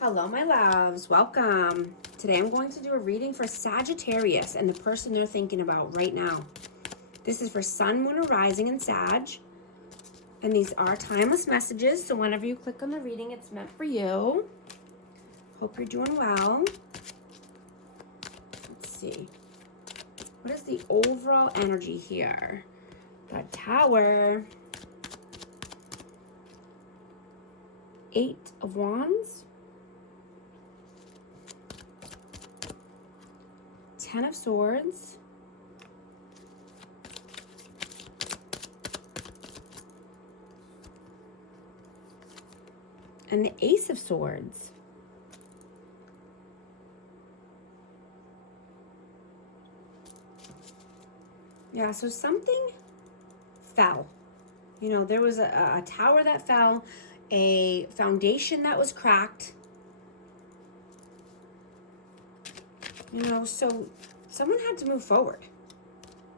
Hello, my loves. Welcome. Today I'm going to do a reading for Sagittarius and the person they're thinking about right now. This is for Sun, Moon, or Rising in Sag. And these are timeless messages, so whenever you click on the reading, it's meant for you. Hope you're doing well. Let's see. What is the overall energy here? The Tower. 8 of Wands. 10 of Swords. And the Ace of Swords. Yeah, so something fell. You know, there was a tower that fell, a foundation that was cracked. You know, so someone had to move forward.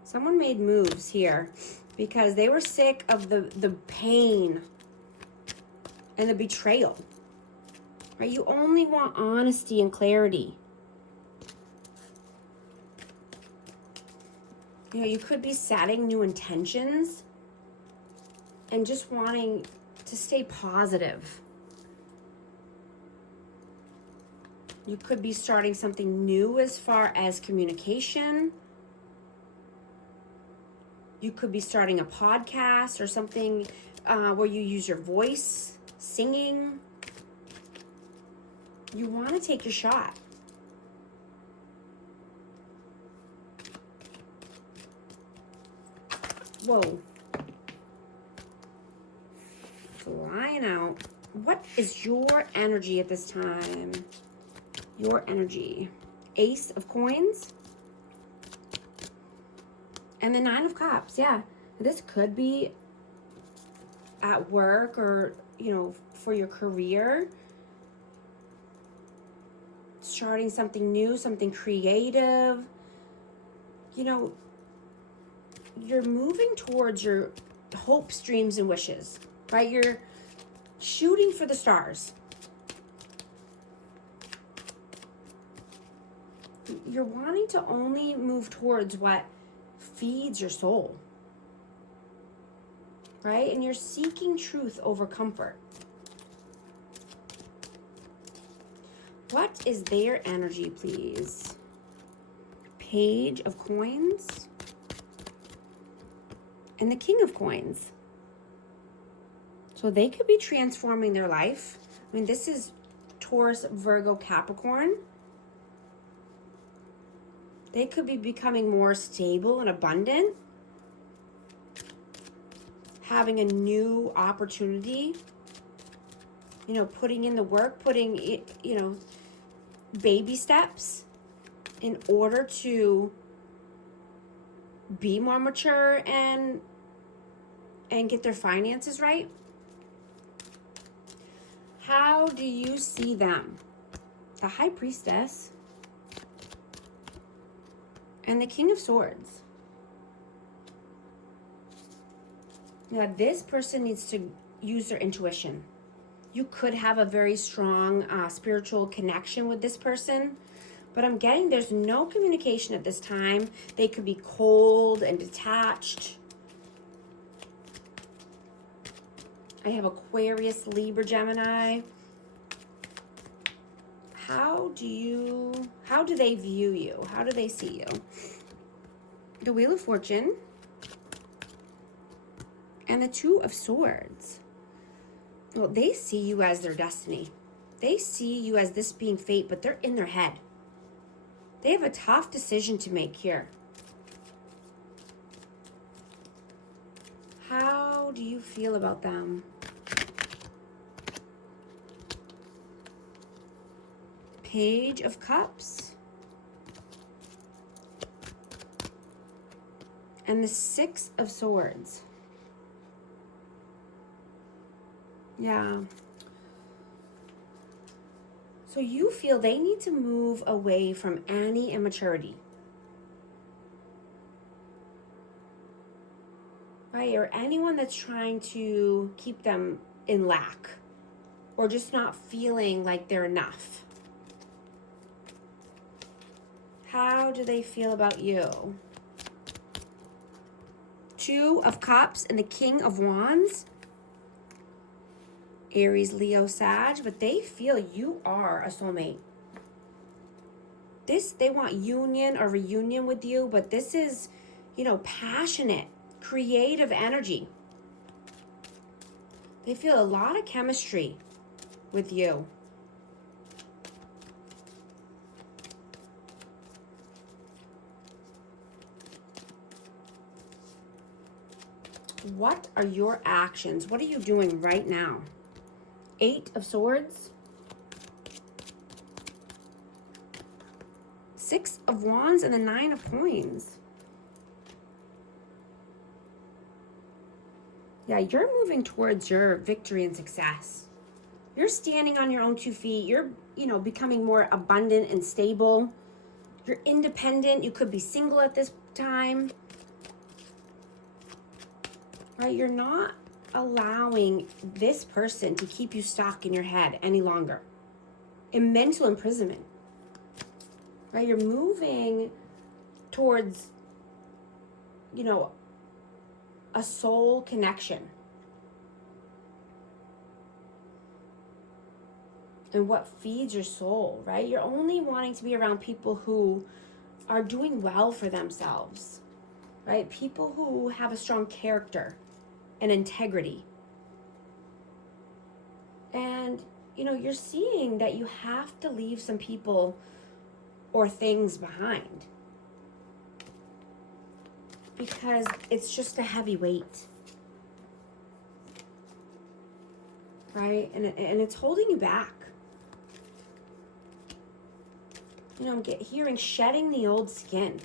Someone made moves here because they were sick of the pain and the betrayal. Right? You only want honesty and clarity. You know, you could be setting new intentions and just wanting to stay positive. You could be starting something new as far as communication. You could be starting a podcast or something where you use your voice, singing. You want to take your shot. Whoa. Flying out. What is your energy at this time? Your energy. Ace of Coins. And the 9 of Cups. Yeah. This could be at work or, you know, for your career. Starting something new, something creative. You know, you're moving towards your hopes, dreams, and wishes, right? You're shooting for the stars. You're wanting to only move towards what feeds your soul, right? And you're seeking truth over comfort. What is their energy, please? Page of Coins. And the King of Coins. So they could be transforming their life. I mean, this is Taurus, Virgo, Capricorn. They could be becoming more stable and abundant. Having a new opportunity. You know, putting in the work, putting, you know, baby steps in order to be more mature and get their finances right. How do you see them? The High Priestess and the King of Swords. Now, this person needs to use their intuition. You could have a very strong spiritual connection with this person, but I'm getting there's no communication at this time. They could be cold and detached. I have Aquarius, Libra, Gemini. How do they view you? How do they see you? The Wheel of Fortune and the Two of Swords. Well, they see you as their destiny. They see you as this being fate, but they're in their head. They have a tough decision to make here. How do you feel about them? Page of Cups. And the Six of Swords. Yeah. So you feel they need to move away from any immaturity. Right? Or anyone that's trying to keep them in lack. or just not feeling like they're enough. How do they feel about you? Two of Cups and the King of Wands. Aries, Leo, Sag, but they feel you are a soulmate. They want union or reunion with you, but this is, you know, passionate, creative energy. They feel a lot of chemistry with you. What are your actions? What are you doing right now? 8 of Swords. 6 of Wands and the 9 of Coins. Yeah, you're moving towards your victory and success. You're standing on your own 2 feet. You're, you know, becoming more abundant and stable. You're independent. You could be single at this time. Right? You're not allowing this person to keep you stuck in your head any longer. In mental imprisonment. Right? You're moving towards, you know, a soul connection. And what feeds your soul, right? You're only wanting to be around people who are doing well for themselves, right? People who have a strong character and integrity. And, you know, you're seeing that you have to leave some people or things behind because it's just a heavy weight, right? And it's holding you back. You know, I'm hearing shedding the old skin.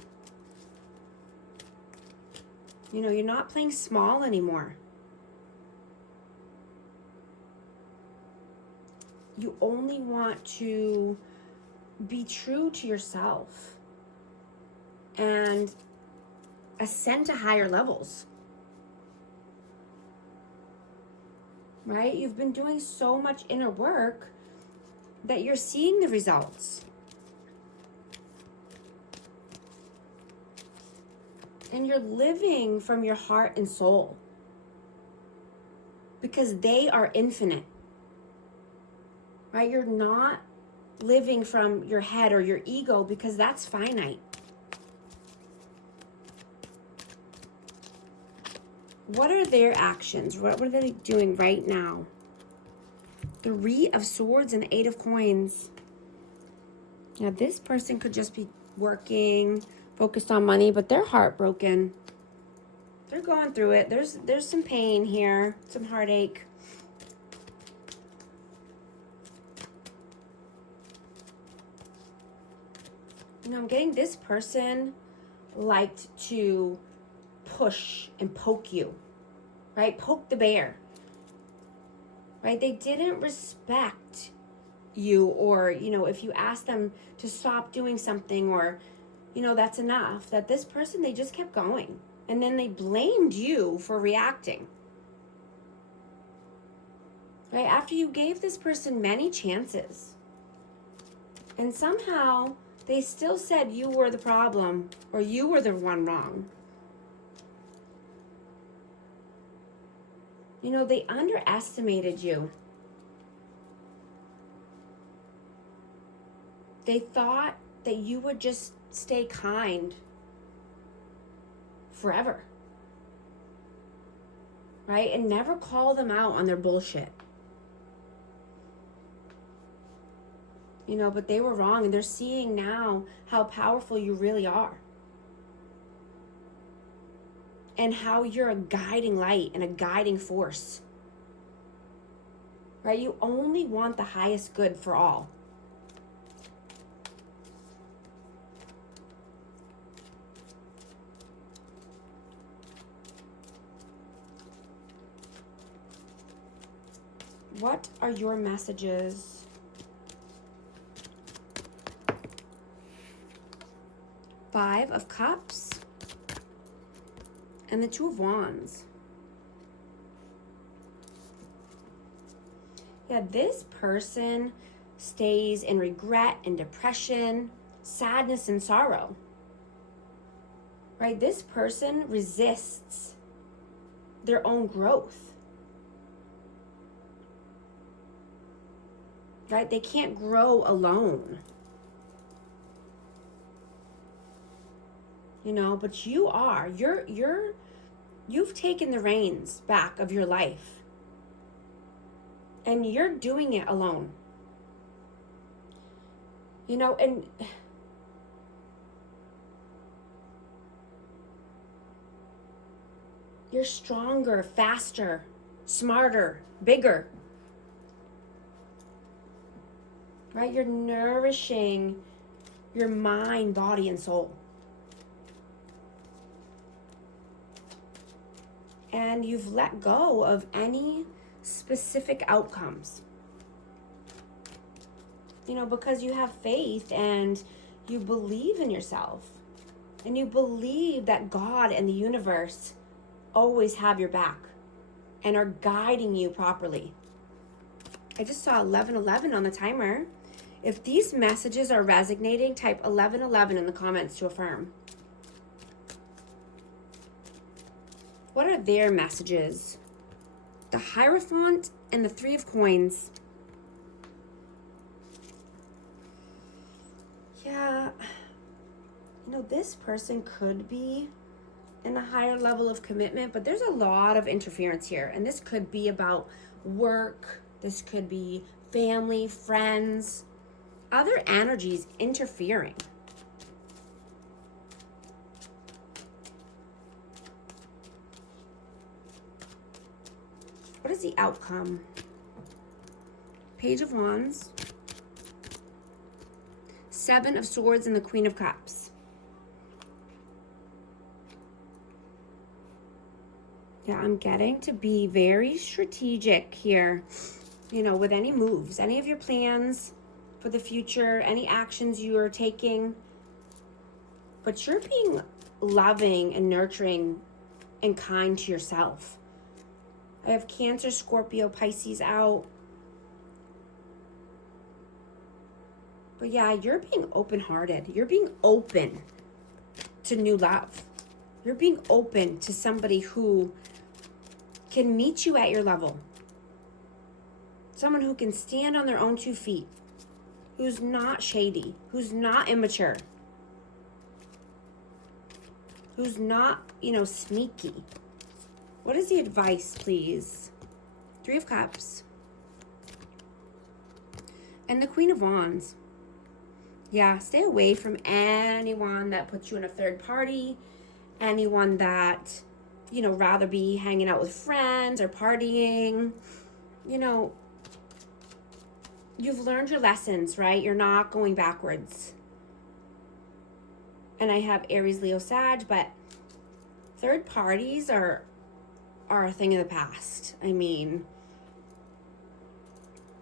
You know, you're not playing small anymore. You only want to be true to yourself and ascend to higher levels. Right? You've been doing so much inner work that you're seeing the results. And you're living from your heart and soul because they are infinite. Right? You're not living from your head or your ego because that's finite. What are their actions? What are they doing right now? 3 of Swords and 8 of Coins. Now this person could just be working, focused on money, but they're heartbroken. They're going through it. There's some pain here, some heartache. You know, I'm getting this person liked to push and poke you, right? Poke the bear, right? They didn't respect you, or, you know, if you ask them to stop doing something or, you know, that's enough, that this person, they just kept going. And then they blamed you for reacting. Right? After you gave this person many chances. And somehow they still said you were the problem or you were the one wrong. You know, they underestimated you. They thought that you would just stay kind forever. Right? And never call them out on their bullshit. You know, but they were wrong, and they're seeing now how powerful you really are. And how you're a guiding light and a guiding force. Right? You only want the highest good for all. What are your messages? Five of Cups and the 2 of Wands. Yeah, this person stays in regret and depression, sadness and sorrow. Right? This person resists their own growth. Right? They can't grow alone. You know, but you are. You've taken the reins back of your life. And you're doing it alone. You know, and you're stronger, faster, smarter, bigger. Right? You're nourishing your mind, body, and soul. And you've let go of any specific outcomes. You know, because you have faith and you believe in yourself. And you believe that God and the universe always have your back and are guiding you properly. I just saw 1111 on the timer. If these messages are resonating, type 1111 in the comments to affirm. What are their messages? The Hierophant and the Three of Coins. Yeah, you know, this person could be in a higher level of commitment, but there's a lot of interference here. And this could be about work. This could be family, friends, other energies interfering. What is the outcome? Page of Wands, Seven of Swords, and the Queen of Cups. Yeah, I'm getting to be very strategic here, you know, with any moves, any of your plans for the future, any actions you are taking. But you're being loving and nurturing and kind to yourself. I have Cancer, Scorpio, Pisces out. But yeah, you're being open-hearted. You're being open to new love. You're being open to somebody who can meet you at your level. Someone who can stand on their own 2 feet. Who's not shady. Who's not immature. Who's not, you know, sneaky. What is the advice, please? Three of Cups. And the Queen of Wands. Yeah, stay away from anyone that puts you in a third party. Anyone that, you know, rather be hanging out with friends or partying. You know, you've learned your lessons, right? You're not going backwards. And I have Aries, Leo, Sag, but third parties are a thing of the past. I mean,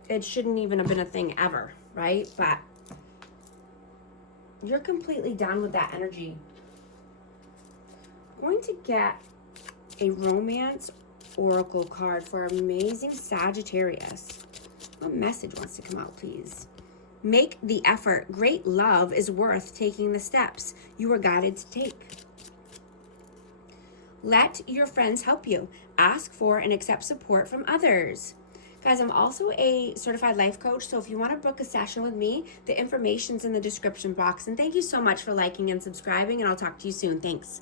it shouldn't even have been a thing ever, right? But you're completely done with that energy. I'm going to get a romance oracle card for our amazing Sagittarius. What message wants to come out, please? Make the effort. Great love is worth taking the steps you were guided to take. Let your friends help you. Ask for and accept support from others. Guys, I'm also a certified life coach, so if you want to book a session with me, the information's in the description box. And thank you so much for liking and subscribing, and I'll talk to you soon. Thanks.